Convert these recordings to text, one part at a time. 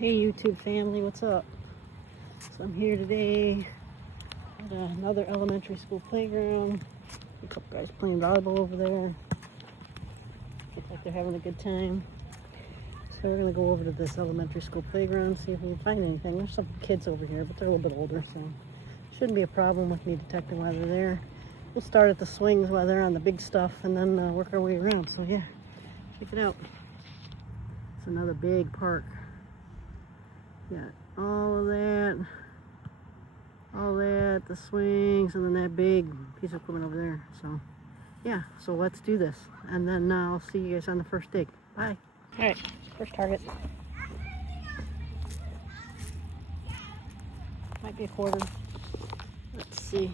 Hey YouTube family, what's up? So I'm here today at another elementary school playground. A couple guys playing volleyball over there. Look like they're having a good time. So we're gonna go over to this elementary school playground, see if we can find anything. There's some kids over here, but they're a little bit older, so shouldn't be a problem with me detecting why they're there. We'll start at the swings while they're on the big stuff and then work our way around. So yeah, check it out. It's another big park. Got all that, the swings, and then that big piece of equipment over there. So yeah, so let's do this. And then I'll see you guys on the first dig. Bye. All right, first target. Might be a quarter. Let's see.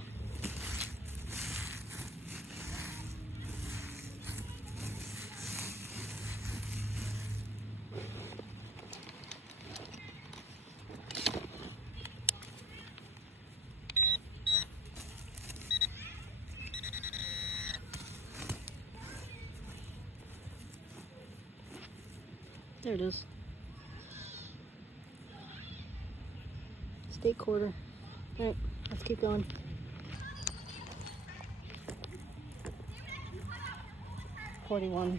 There it is. State quarter. All right, let's keep going. $41.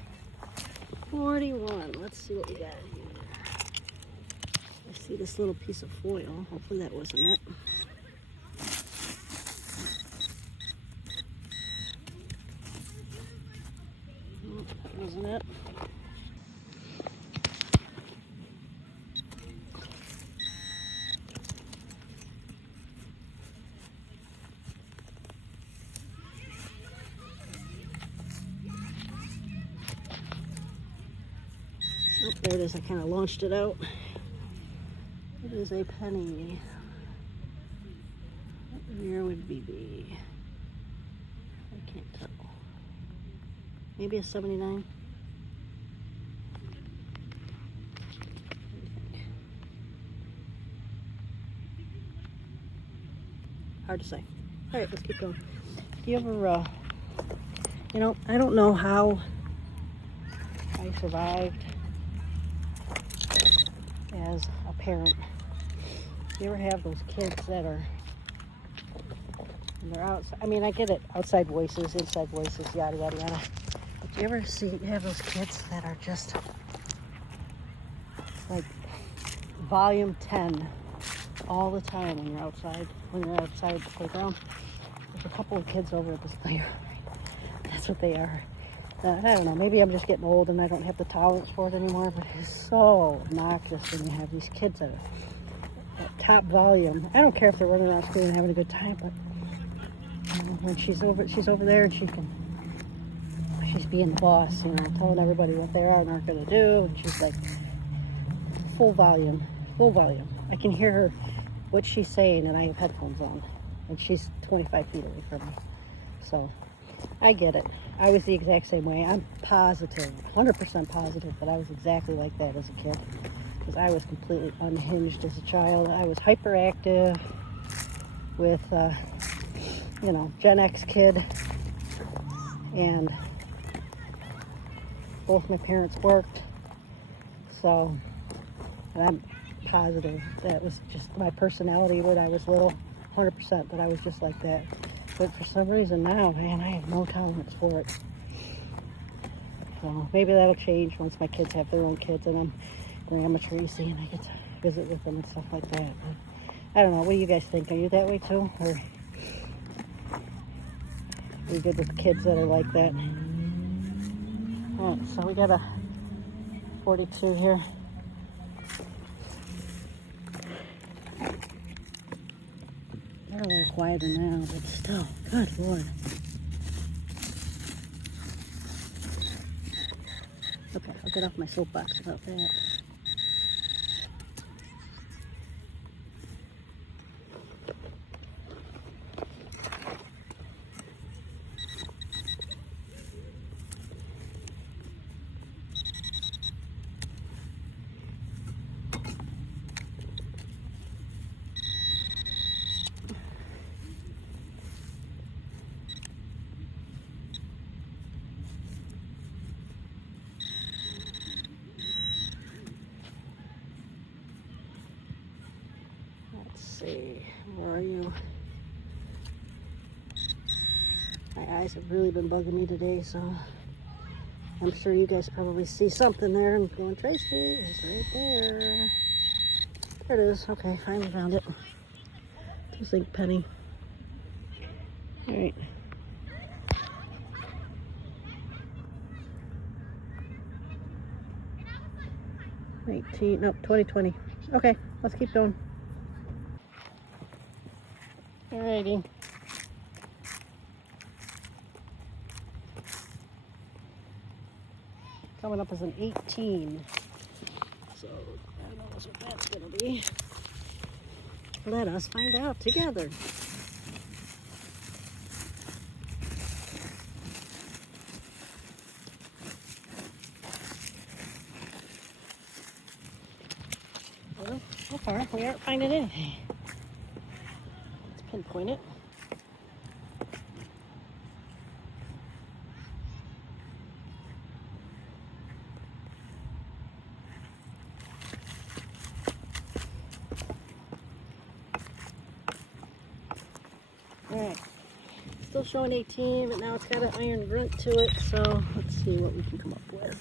$41. Let's see what we got here. I see this little piece of foil. Hopefully that wasn't it. Oh, that wasn't it. Oh, there it is. I kind of launched it out. It is a penny. What year would be? I can't tell. Maybe a 79. Hard to say. All right, let's keep going. Do you ever, I don't know how I survived as a parent. Do you ever have those kids that are, and they're outside? I mean, I get it, outside voices, inside voices, yada, yada, yada. But do you ever have those kids that are just like volume 10 all the time when you're outside the playground? There's a couple of kids over at this playground. That's what they are. I don't know, maybe I'm just getting old and I don't have the tolerance for it anymore, but it's so obnoxious when you have these kids that are at top volume. I don't care if they're running around school and having a good time, but when she's over there and she's being the boss, telling everybody what they are and aren't going to do, and she's like full volume. I can hear her, what she's saying, and I have headphones on, and she's 25 feet away from me. So I get it. I was the exact same way. I'm positive, 100% positive that I was exactly like that as a kid, because I was completely unhinged as a child. I was hyperactive with, Gen X kid, and both my parents worked, so, and I'm positive that was just my personality when I was little, 100% that I was just like that. But for some reason now, man, I have no tolerance for it. So maybe that'll change once my kids have their own kids and I'm Grandma Tracy and I get to visit with them and stuff like that. But I don't know, what do you guys think? Are you that way too? Or are you good with kids that are like that? Alright, so we got a 42 here. They're a little quieter now, but still, good Lord. Okay, I'll get off my soapbox about that. see. Where are you? My eyes have really been bugging me today, so I'm sure you guys probably see something there. I'm going, Tracy, it's right there. There it is. Okay, finally found it. Just like Penny. All right. Nope, 2020. Okay, let's keep going. Alrighty. Coming up as an 18. So, I don't know what that's going to be. Let us find out together. Well, so far, we aren't finding anything. Let's pinpoint it. Alright, still showing 18, but now it's got an iron grunt to it, so let's see what we can come up with.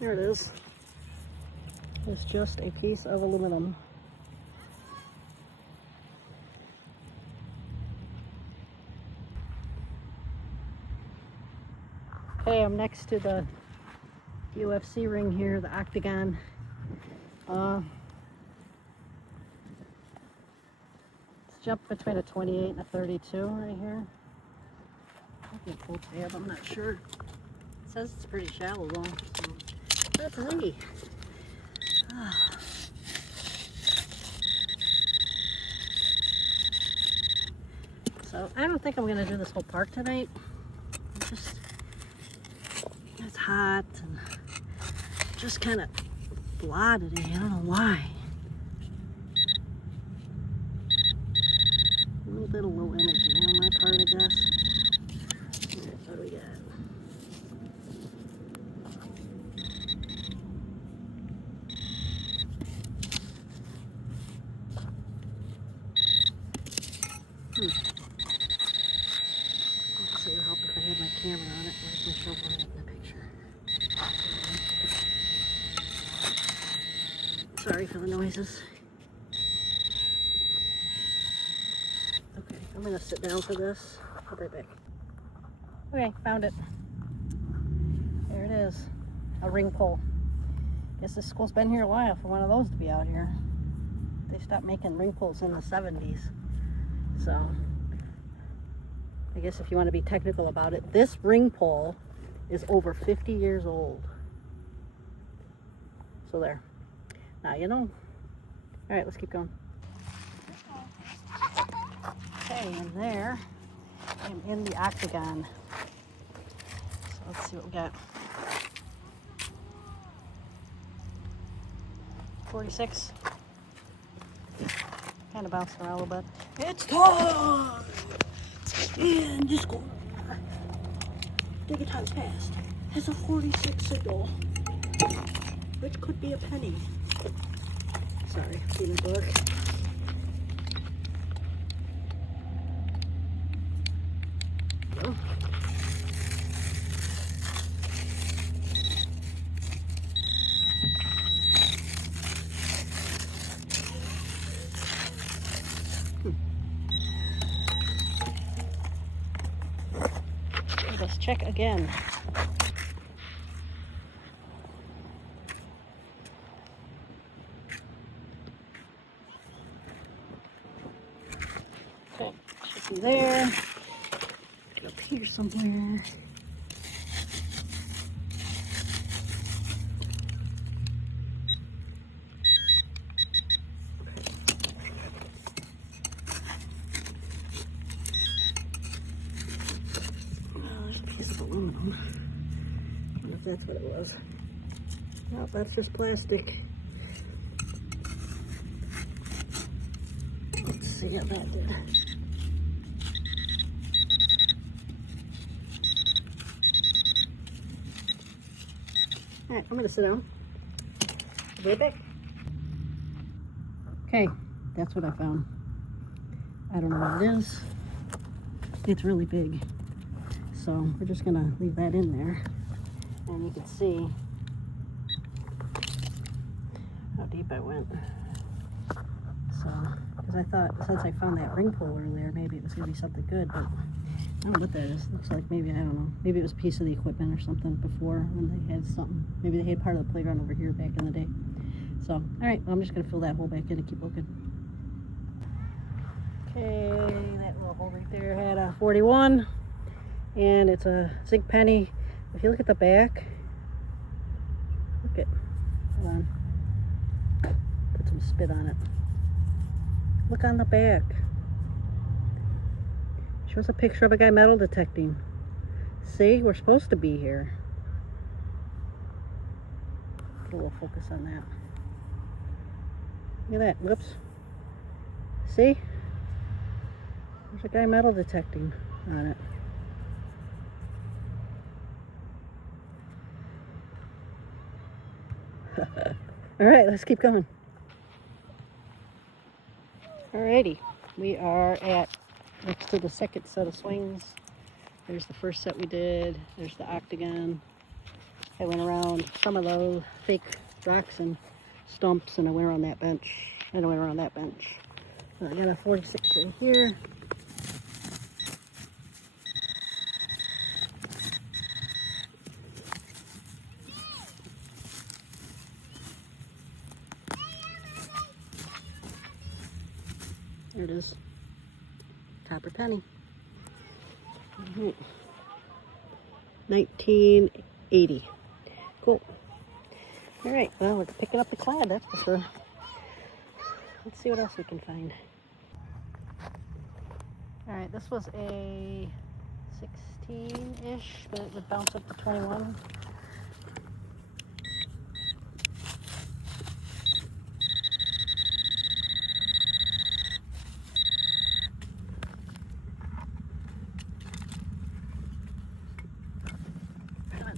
There it is. It's just a piece of aluminum. Okay, I'm next to the UFC ring here, the octagon. It's jumped between a 28 and a 32 right here. Might be a full tab, I'm not sure. It says it's pretty shallow though. So. Let's see. So I don't think I'm gonna do this whole park tonight. It's hot and just kind of blah today. I don't know why. A little bit of low energy on my part, I guess. What do we got? It would help if I had my camera on it. Where's my shovel in the picture? Sorry for the noises. Okay, I'm gonna sit down for this. I'll be right back. Okay, found it. There it is. A ring pole. Guess this school's been here a while for one of those to be out here. They stopped making ring poles in the 70s. So, I guess if you want to be technical about it, this ring pole is over 50 years old. So there. Now you know. Alright, let's keep going. Okay, and there I am in the octagon. So let's see what we got. 46. Kind of bouncing around a little bit. It's time! In this corner. Dig it time past. Has a 46 signal. Which could be a penny. Sorry, feeding book. Go. Let's check again. Okay, should be there. Get up here somewhere. that's what it was. Nope, that's just plastic. Let's see how that did. All right, I'm gonna sit down. Be right back. Okay, that's what I found. I don't know what it is. It's really big. So we're just gonna leave that in there. And you can see how deep I went. So, because I thought since I found that ring pull earlier, maybe it was gonna be something good, but I don't know what that is. Looks like maybe, I don't know, maybe it was a piece of the equipment or something before when they had something. Maybe they had part of the playground over here back in the day. So, all right, well, I'm just gonna fill that hole back in and keep looking. Okay, that little hole right there had a 41, and it's a zinc penny. If you look at the back, hold on, put some spit on it. Look on the back. Shows a picture of a guy metal detecting. See, we're supposed to be here. Put a little focus on that. Look at that, whoops. See? There's a guy metal detecting on it. All right, let's keep going. Alrighty, we are at next to the second set of swings. There's the first set we did. There's the octagon. I went around some of those fake rocks and stumps, and I went around that bench. And I went around that bench. So I got a 46 right here. There it is. Copper penny. 1980. Cool. All right, well, we're picking up the clad, that's for sure. Let's see what else we can find. All right, this was a 16-ish, but it would bounce up to 21.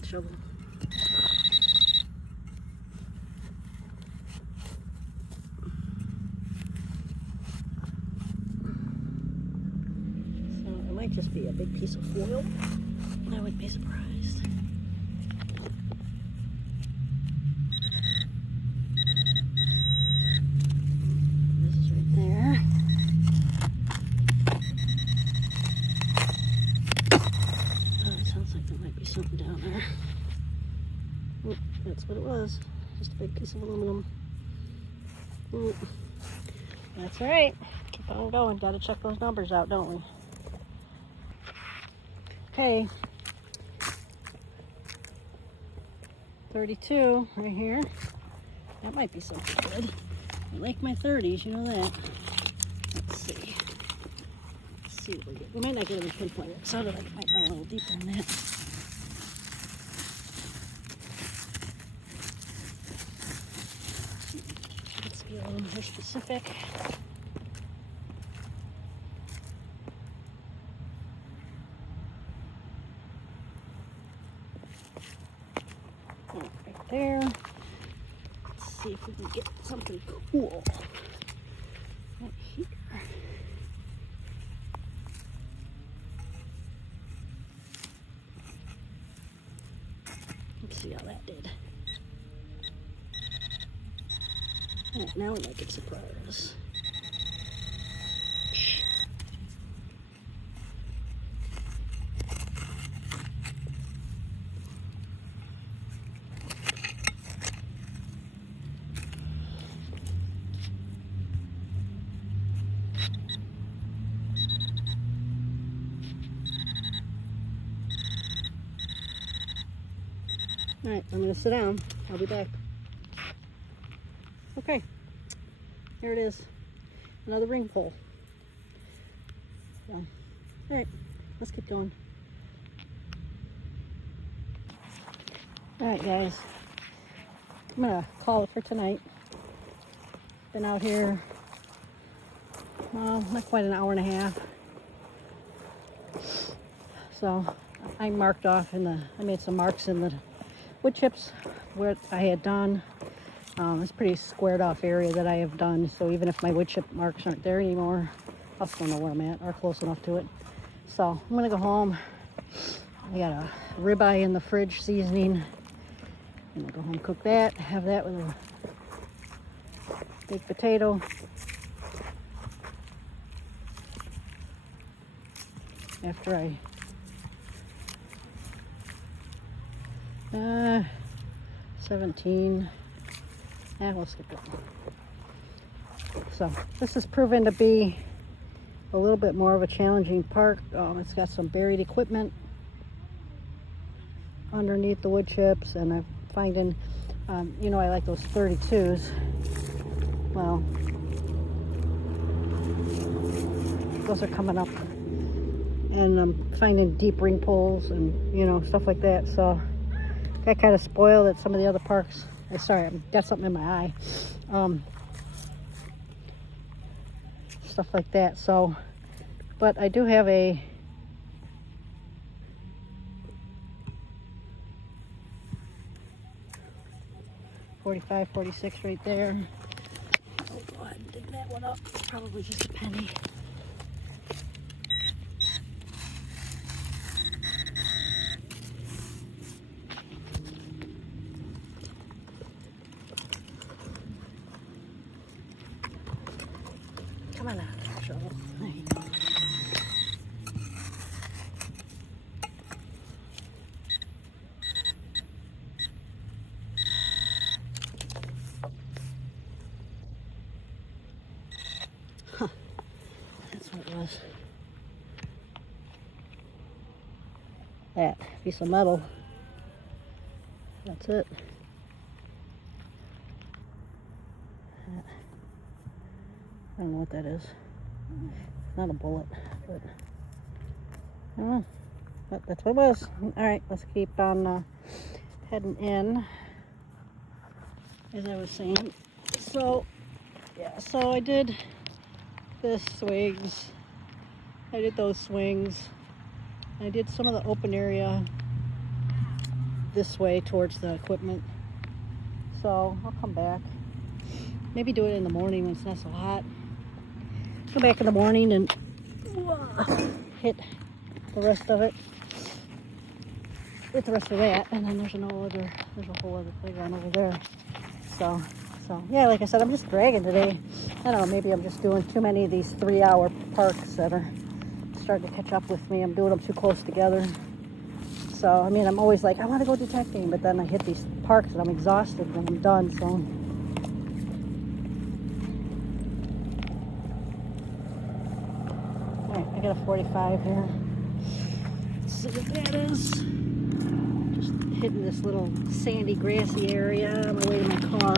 Shovel. So it might just be a big piece of foil. I wouldn't be surprised. This is right there. Oh, it sounds like there might be something down there. Oh, that's what it was. Just a big piece of aluminum. Oh, that's all right. Keep on going. Got to check those numbers out, don't we? Okay. 32 right here. That might be something good. I like my 30s, you know that. Let's see. Let's see what we get. We might not get any pinpoint. It sounded like it might go a little deeper than that. Let's be a little more specific. Right there. Let's see if we can get something cool right here. Let's see how that did. All right, now we might get surprised. All right, I'm gonna sit down. I'll be back. Okay, here it is. Another ring pull. So, all right, let's keep going. Alright guys, I'm gonna call it for tonight. Been out here, well, not quite an hour and a half. So I marked off I made some marks in the wood chips where I had done. It's a pretty squared off area that I have done, so even if my wood chip marks aren't there anymore, I'll still know where I'm at or close enough to it. So I'm gonna go home. I got a ribeye in the fridge seasoning. I'm gonna go home, cook that, have that with a baked potato. After 17. We'll skip it. So this has proven to be a little bit more of a challenging park. It's got some buried equipment underneath the wood chips, and I'm finding, you know, I like those 32s. Well, those are coming up, and I'm finding deep ring poles and, you know, stuff like that. So got kind of spoiled at some of the other parks. Sorry, I've got something in my eye. Stuff like that. So, but I do have a $45, $46 right there. Oh, go ahead and dig that one up. It's probably just a penny. Come on out there, shovel. There you go. Huh. That's what it was. That piece of metal. That's it. I don't know what that is. It's not a bullet, but I don't know. But that's what it was. Alright, let's keep on heading in, as I was saying. So, yeah, so I did this swings. I did those swings. I did some of the open area this way towards the equipment. So, I'll come back. Maybe do it in the morning when it's not so hot. Go back in the morning and hit the rest of it with the rest of that, and then there's a whole other playground over there. So yeah, like I said, I'm just dragging today. I don't know, maybe I'm just doing too many of these 3-hour parks that are starting to catch up with me. I'm doing them too close together. So I mean, I'm always like, I want to go detecting, but then I hit these parks and I'm exhausted when I'm done. So. I got a 45 here. Let's see what that is. Just hitting this little sandy, grassy area on the way to my car.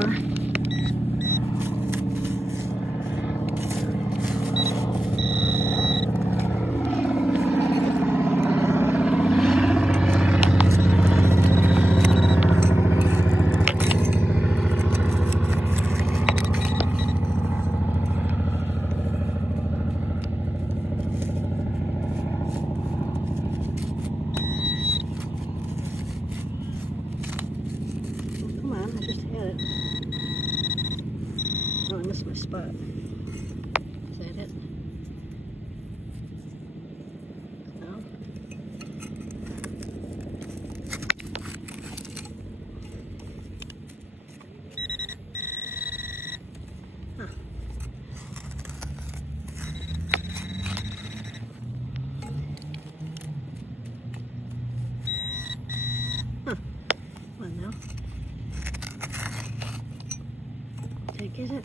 Oh, I missed my spot. Is that it? No? Huh. Huh. Come on now. Did I get it?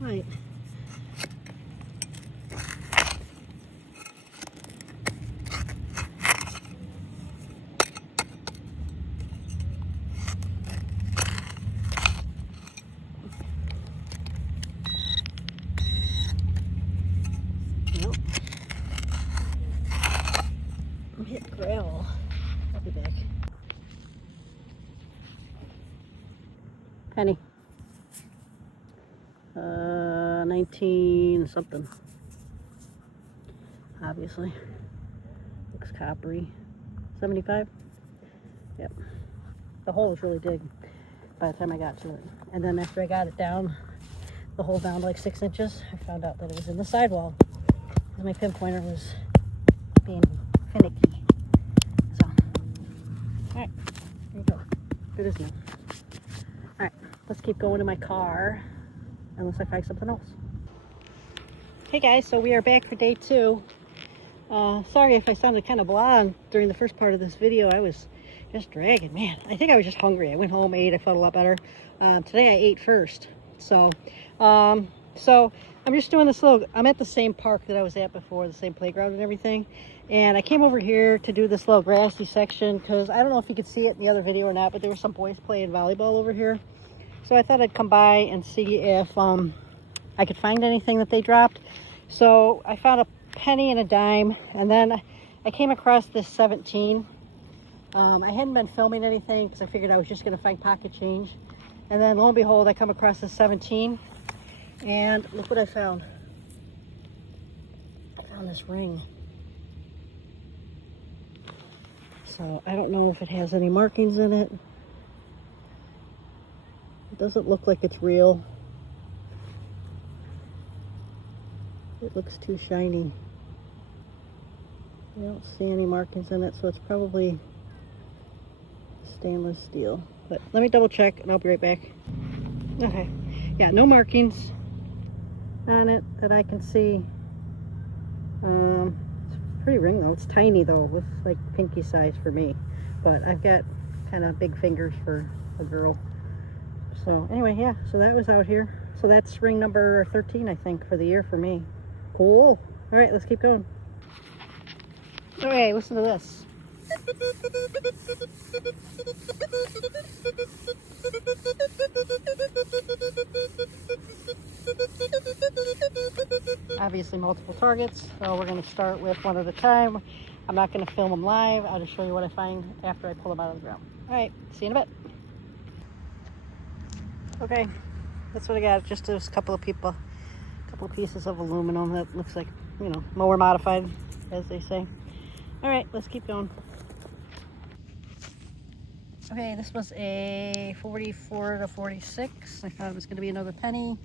Right. Nope. I'm hit gravel. I'll be back. Penny. 19 something. Obviously. Looks coppery. 75? Yep. The hole was really big by the time I got to it. And then after I got it down, the hole down to like 6 inches, I found out that it was in the sidewall. And my pinpointer was being finicky. So, alright, there you go. Good as new. Alright, let's keep going to my car unless I find something else. Hey guys, so we are back for day 2. Sorry if I sounded kind of blah during the first part of this video. I was just dragging, man. I think I was just hungry. I went home, ate, I felt a lot better. Today I ate first. So I'm just doing this little, I'm at the same park that I was at before, the same playground and everything. And I came over here to do this little grassy section because I don't know if you could see it in the other video or not, but there were some boys playing volleyball over here. So I thought I'd come by and see if I could find anything that they dropped. So I found a penny and a dime, and then I came across this 17. I hadn't been filming anything because I figured I was just going to find pocket change. And then lo and behold, I come across this 17, and look what I found. I found this ring. So I don't know if it has any markings in it. It doesn't look like it's real. It looks too shiny. I don't see any markings in it, so it's probably stainless steel. But let me double check and I'll be right back. Okay, yeah, no markings on it that I can see. It's a pretty ring though. It's tiny though, with like pinky size for me. But I've got kind of big fingers for a girl. So anyway, yeah, so that was out here. So that's ring number 13, I think, for the year for me. Cool. All right, let's keep going. Okay, listen to this. Obviously multiple targets, so we're going to start with one at a time. I'm not going to film them live. I'll just show you what I find after I pull them out of the ground. All right, see you in a bit. Okay, that's what I got. Just a couple of pieces of aluminum that looks like, you know, mower modified, as they say. All right, let's keep going. Okay, this was a 44 to 46. I thought it was going to be another penny.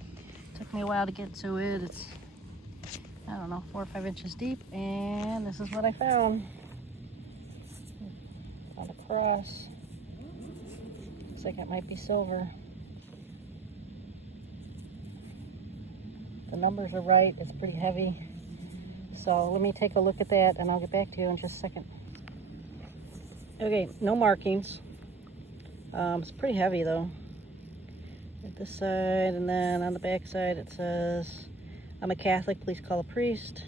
Took me a while to get to it. It's, I don't know, 4 or 5 inches deep, and this is what I found. On a cross. Looks like it might be silver. The numbers are right. It's pretty heavy. So let me take a look at that and I'll get back to you in just a second. Okay, no markings. It's pretty heavy though. At this side, and then on the back side it says, "I'm a Catholic, please call a priest."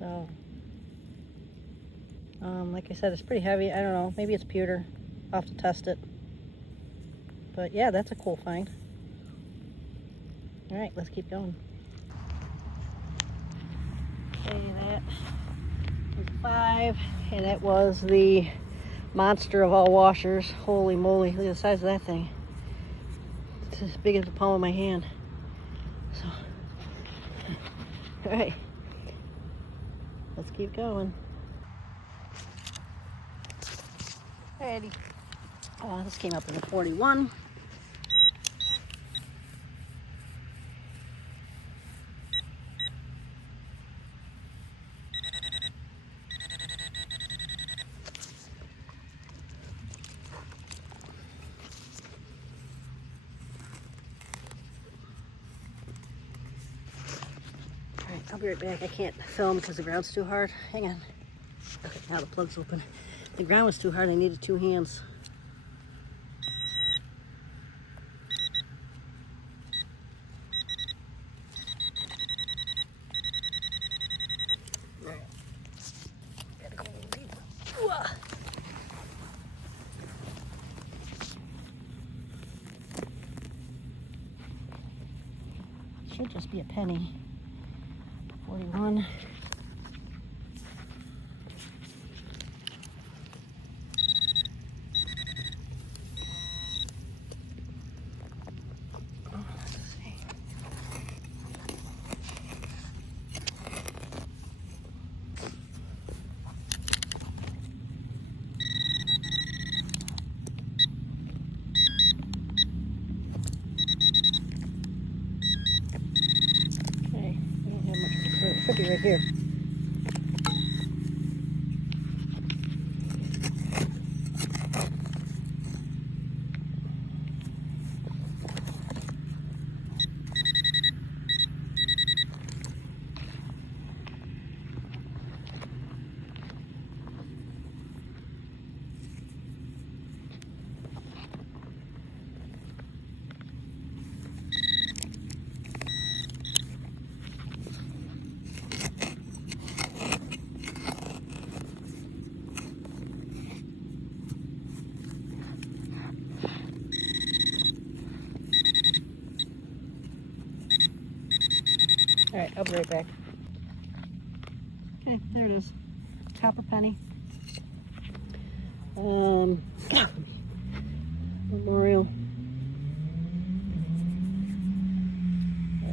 So, like I said, it's pretty heavy. I don't know, maybe it's pewter. I'll have to test it. But yeah, that's a cool find. All right, let's keep going. Okay, that was 5, and that was the monster of all washers. Holy moly, look at the size of that thing. It's as big as the palm of my hand. So, all right, let's keep going. Alrighty. Oh, this came up in a 41. I'll be right back. I can't film because the ground's too hard. Hang on. Okay, now the plug's open. The ground was too hard. I needed 2 hands. Gotta go deep. Should just be a penny. 41. right here. All right, I'll be right back. Okay, there it is. Copper penny. Memorial. I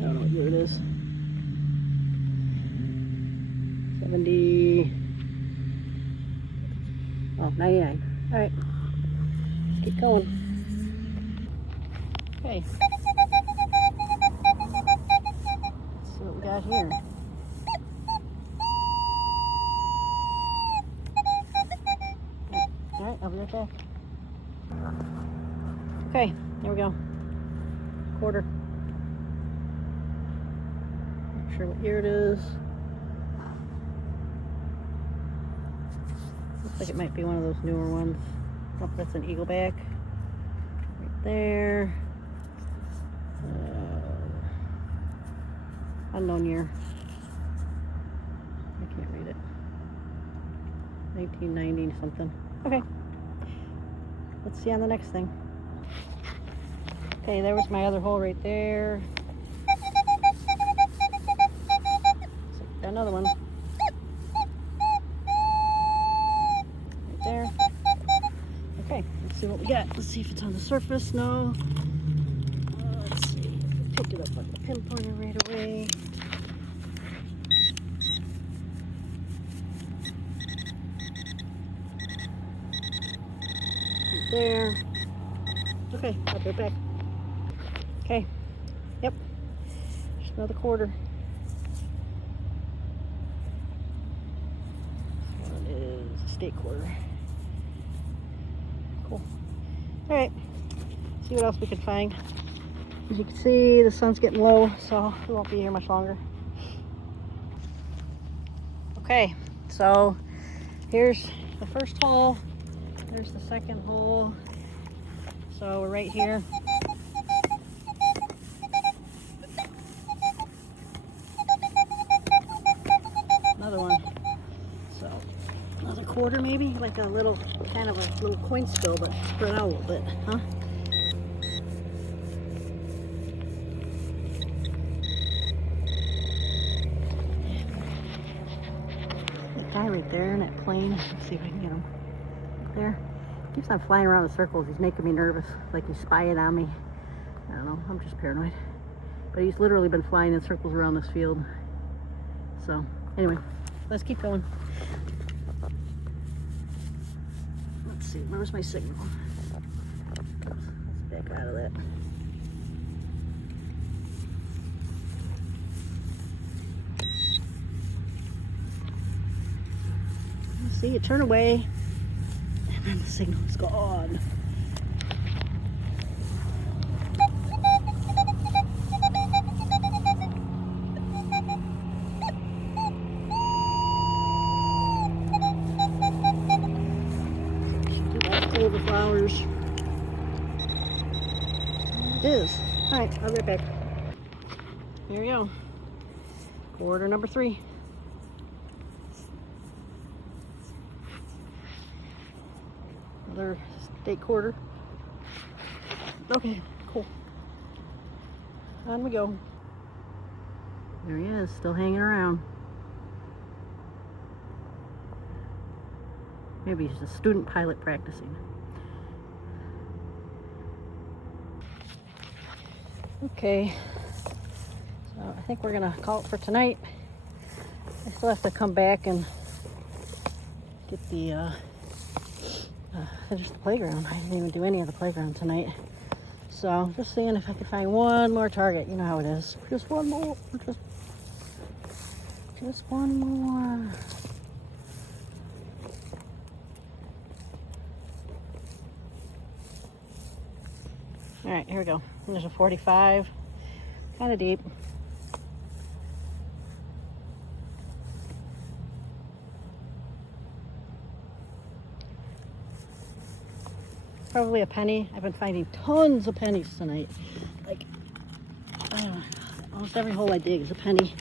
don't know what year it is. 70. Oh, 99. All right, let's keep going. Okay. Let's see what we got here. All right, I'll be right back. Okay, there we go. Quarter. Not sure what year it is. Looks like it might be one of those newer ones. Oh, that's an Eagleback. Right there. Unknown year. I can't read it. 1990 something. Okay. Let's see on the next thing. Okay, there was my other hole right there. Another one. Right there. Okay, let's see what we got. Let's see if it's on the surface. No. Let's see. Pick it up on the pinpointer right away. Right there. Okay, I'll be back. Okay. Yep. Just another quarter. This one is a state quarter. Cool. Alright. See what else we can find. As you can see, the sun's getting low, so we won't be here much longer. Okay, so here's the first hole. There's the second hole. So we're right here. Another one. So another quarter maybe, like a little, kind of a little coin spill, but spread out a little bit, huh? That guy right there in that plane. Let's see if I can get him. There. Keeps on flying around in circles. He's making me nervous, like he's spying on me. I don't know, I'm just paranoid. But he's literally been flying in circles around this field. So, anyway, let's keep going. Let's see, where's my signal? Let's back out of that. See, you turn away, and then the signal is gone. Clover flowers. It is. All right, I'll be right back. Here we go. Quarter number 3. Another state quarter. Okay, cool. On we go. There he is, still hanging around. Maybe he's a student pilot practicing. Okay, so I think we're gonna call it for tonight. I still have to come back and get the finish the playground. I didn't even do any of the playground tonight. So just seeing if I can find one more target. You know how it is. Just one more. Just one more. All right, here we go. There's a 45, kind of deep. Probably a penny. I've been finding tons of pennies tonight. Like, almost every hole I dig is a penny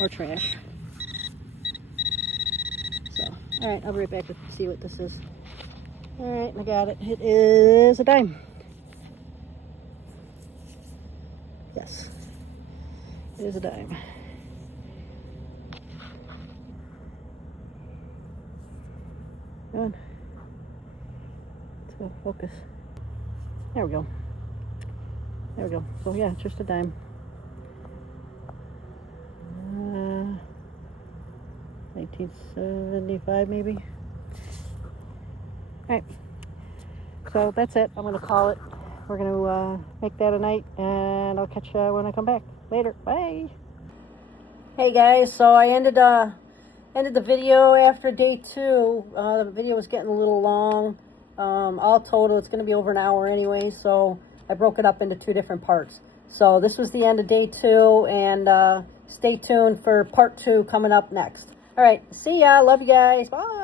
or trash. So, all right, I'll be right back to see what this is. All right, I got it. It is a dime. Yes, it is a dime. Good. Let's go focus. There we go. There we go. So yeah, it's just a dime. 1975 maybe. All right. So that's it. I'm going to call it. We're going to make that a night, and I'll catch you when I come back. Later. Bye. Hey guys, so I ended the video after day 2. The video was getting a little long. All total, it's going to be over an hour anyway, so I broke it up into 2 different parts. So this was the end of day 2, and stay tuned for part 2 coming up next. All right, see ya. Love you guys. Bye.